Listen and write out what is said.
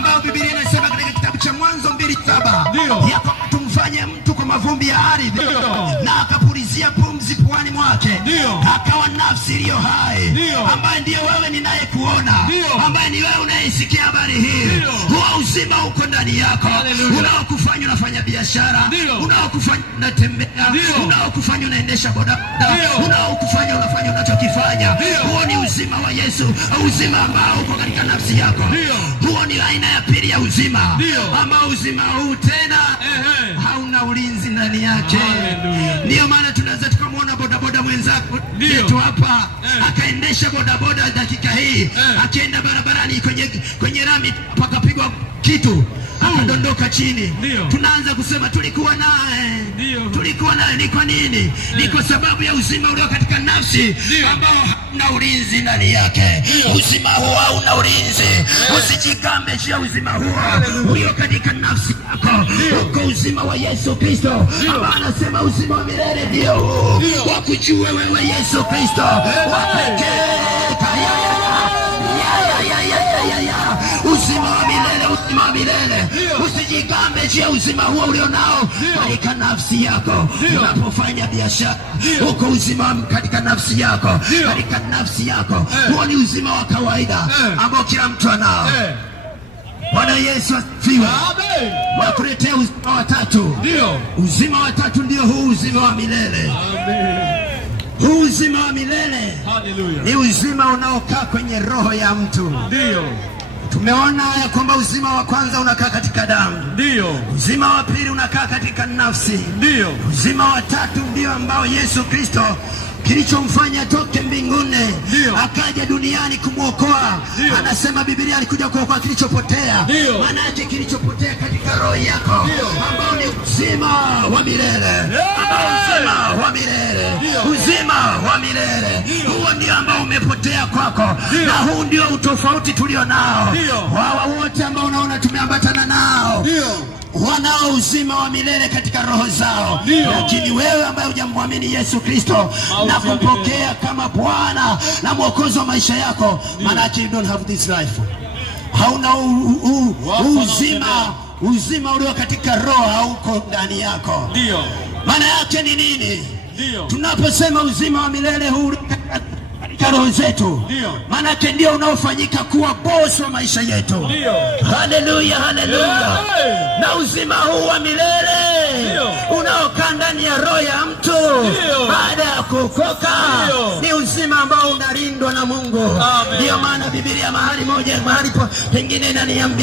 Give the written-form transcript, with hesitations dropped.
ambao Biblia inasema katika kitabu cha Mwanzo 2:7 ya tumfanye mtu kwa mavumbi ya ardhi na akapulizia pumzi puani mwake akawa nafsi iliyo hai, ambaye ndiye wewe ninayekuona, ambaye ni wewe unayesikia habari hii. Huo uzima uko ndani yako, unaokufanya unafanya biashara, unaokufanya unatembea, unaokufanya unaendesha bodaboda, unaokufanya unafanya unachokifanya. Huo ni uzima wa Yesu, uzima ambao uko katika nafsi yako. Huo ni aina ya pili ya uzima, ambao uzima huu tena hauna ulinzi ndani yake. Ndio maana tunaweza tukamwona bodaboda mwenzako yetu hapa akaendesha bodaboda dakika hii, akienda barabarani kwenye rami pakapigwa kitu akadondoka chini. Tunaanza kusema tulikuwa naye. Ni kwa nini? Ni kwa sababu ya uzima ulio katika nafsi ambao hauna ulinzi ndani yake. Uzima huo hauna ulinzi. Usijigambe juu ya uzima huo ulio katika nafsi yako. Uko uzima wa Yesu Kristo, ambao anasema uzima wa milele ndio huu, wakujue wewe Yesu Kristo wa pekee. Uzima wa milele, uzima wa milele. Usijigambe juu ya uzima huo ulionao katika nafsi yako. Unapofanya biashara, uko uzima katika nafsi yako, katika nafsi yako. Huo ni uzima wa kawaida ambao kila mtu anao. Bwana Yesu asifiwe. Amen. Wakuletea uzima wa tatu. Uzima wa tatu ndio huu uzima wa milele. Amen. Huu uzima wa milele ni uzima unaokaa kwenye roho ya mtu. Tumeona ya kwamba uzima wa kwanza unakaa katika damu. Uzima wa pili unakaa katika nafsi. Uzima wa tatu ndio ambao Yesu Kristo kilichomfanya toke mbinguni akaja duniani kumwokoa. Anasema Biblia alikuja kuokoa kilichopotea. Maana yake kilichopotea katika roho yako, ambao ni uzima wa milele. Uzima wa milele. Uzima wa milele. Huo ndio ambao umepotea kwako. Na huu ndio utofauti tulio nao. Wao wote ambao unaona tumeambatana nao wanao uzima wa milele katika roho zao. Lakini wewe ambaye hujamwamini Yesu Kristo na kumpokea kama Bwana na Mwokozi wa maisha yako, maana you don't have this life. Hauna uzima ulio katika roho, hauko ndani yako. Maana yake ni nini? Tunaposema uzima wa milele huu katika roho zetu, maana yake ndio unaofanyika kuwa boss wa maisha yetu. Haleluya, haleluya. Na uzima huu wa milele unaokaa ndani ya roho ya mtu baada ya kuokoka ni uzima ambao unalindwa na Mungu. Ndio maana Biblia mahali pengine inaniambia